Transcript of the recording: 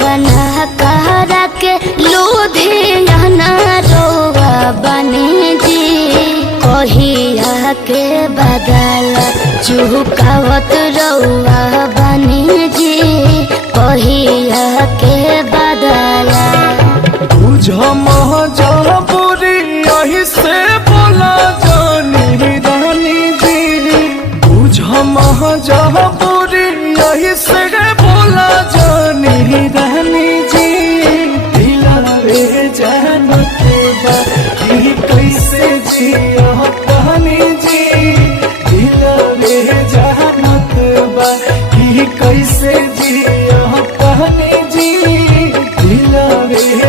गवना कहरा के लुधियाना रोवा बनी जी कहिया के बदल चुकावत रउआ बनी जी कहिया के बदला बुझ मजबूरी यही से बोला जानी रानी जी बुझ मजबूरी यही से बोला जानी रानी जी दिलावे जानत बा कि कैसे जिया कहानी जी दिलावे जानत बा कि कैसे जिया कहानी